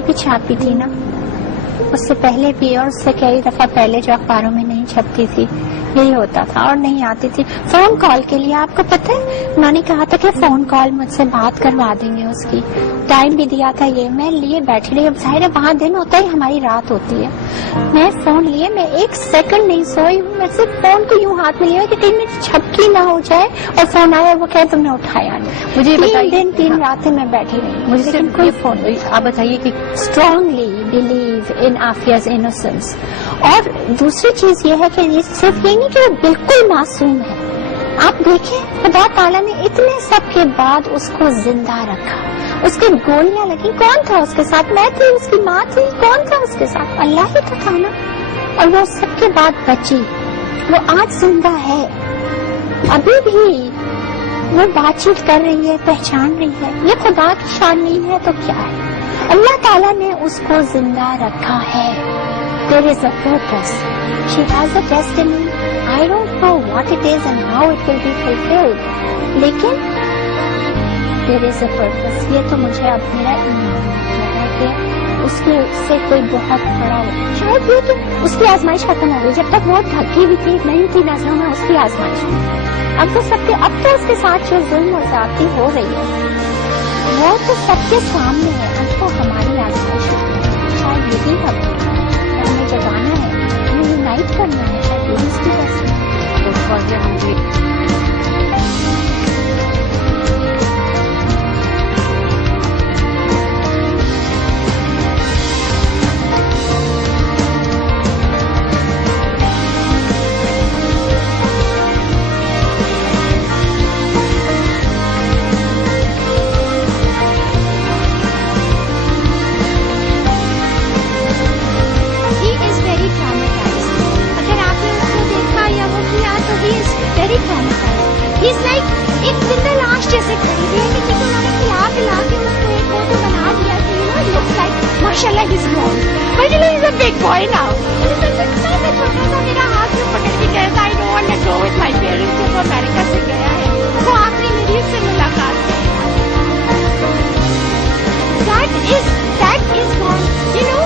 کی بھی چھاپی تھی نا، اس سے پہلے بھی، اور اس سے کئی دفعہ پہلے جو اخباروں میں نہیں چھپتی تھی یہی ہوتا تھا، اور نہیں آتی تھی فون کال کے لیے. آپ کو پتہ ہے میں نے کہا تھا کہ فون کال مجھ سے بات کروا دیں گے، اس کی ٹائم بھی دیا تھا، یہ میں لیے بیٹھی رہی. اب ظاہر ہے وہاں دن ہوتا ہے ہماری رات ہوتی ہے، میں فون لیے میں ایک سیکنڈ نہیں سوئی ہوں، میں صرف فون کو یوں ہاتھ میں لیا کہ کہیں میری چھپکی نہ ہو جائے اور فون آیا وہ کہ تم نے اٹھایا نہیں. مجھے 3 دن 3 راتیں میں بیٹھی رہی، مجھے صرف کوئی فون نہیں. آپ بتائیے کہ اسٹرانگلی بلیو ان آفیاز انوسنس. اور دوسری چیز یہ ہے کہ یہ صرف یہ نہیں کہ وہ بالکل معصوم ہے، آپ دیکھیں خدا تعالیٰ نے اتنے سب کے بعد اس کو زندہ رکھا. اس کی گولیاں لگی، کون تھا اس کے ساتھ؟ میں تھی، اس کی ماں تھی، کون تھا اس کے ساتھ؟ اللہ ہی تو تھا نا. اور وہ سب کے بعد بچی، وہ آج زندہ ہے، ابھی بھی وہ بات چیت کر رہی ہے، پہچان رہی ہے. یہ خدا کی شان نہیں ہے تو کیا ہے؟ اللہ تعالیٰ نے اس کو زندہ رکھا ہے. There is a purpose. She has a destiny. I don't know what it is and how it will be fulfilled. لیکن there is a purpose. یہ تو مجھے اب میرا ایمان ہے کہ اس کے سے کوئی بہت بڑا ہو. شاید یہ کہ اس کی آزمائش ختم ہو گئی، جب تک وہ ڈھکی ہوئی تھی نہیں تھی نظروں میں اس کی آزمائش. اب تو اس کے ساتھ جو ظلم اور زیادتی ہو رہی ہے وہ تو سب کے سامنے ہے. اب تو ہماری آزمائش شاید یہی ہمیں جگانا ہے، ہمیں یونائٹ کرنا ہے. شاید یہ اس کی وجہ جیسے کھڑی ہوئی ہے کہ ٹھیک انہوں نے کھلا پلا کے اس کو ایک فوٹو بنا دیا کہ یو نو لکس لائک ماشاء اللہ is gone but you know is a big boy now. چھوٹا سا میرا ہاتھ میں پکڑ کے کہتا I don't want to go with my parents جو وہ امریکہ سے گیا ہے. وہ آخری میری اس سے ملاقات that is gone. You know,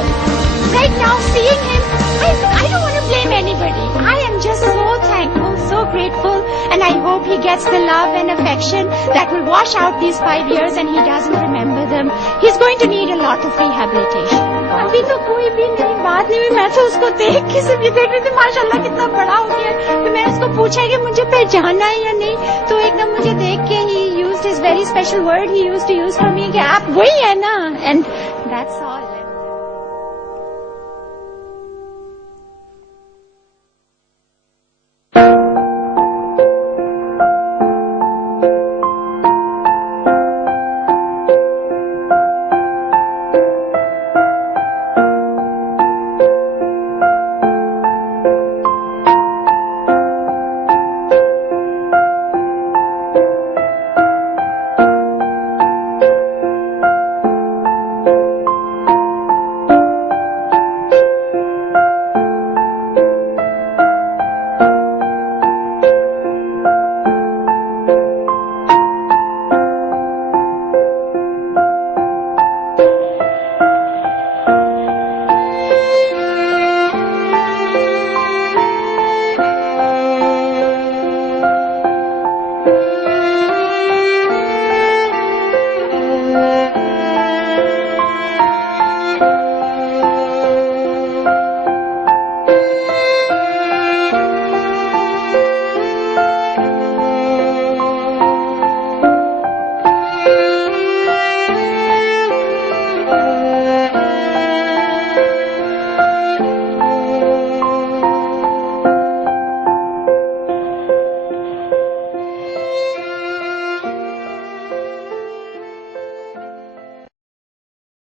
right now seeing him, I don't want to blame anybody. I am just so thankful, so grateful, and I hope he gets the love and affection that will wash out these 5 years and he doesn't remember them. He's going to need a lot of rehabilitation. ابھی تو کوئی بھی نئی بات نہیں ہوئی. میں تو اس کو دیکھ کے صرف یہ دیکھ رہی تھی ماشاء اللہ کتنا بڑا ہو گیا. پھر میں اس کو پوچھا کہ مجھے پہچانا ہے یا نہیں، تو ایک دم مجھے دیکھ کے he used his very special word he used to use for me کہ آپ وہی ہے نا. And that's all.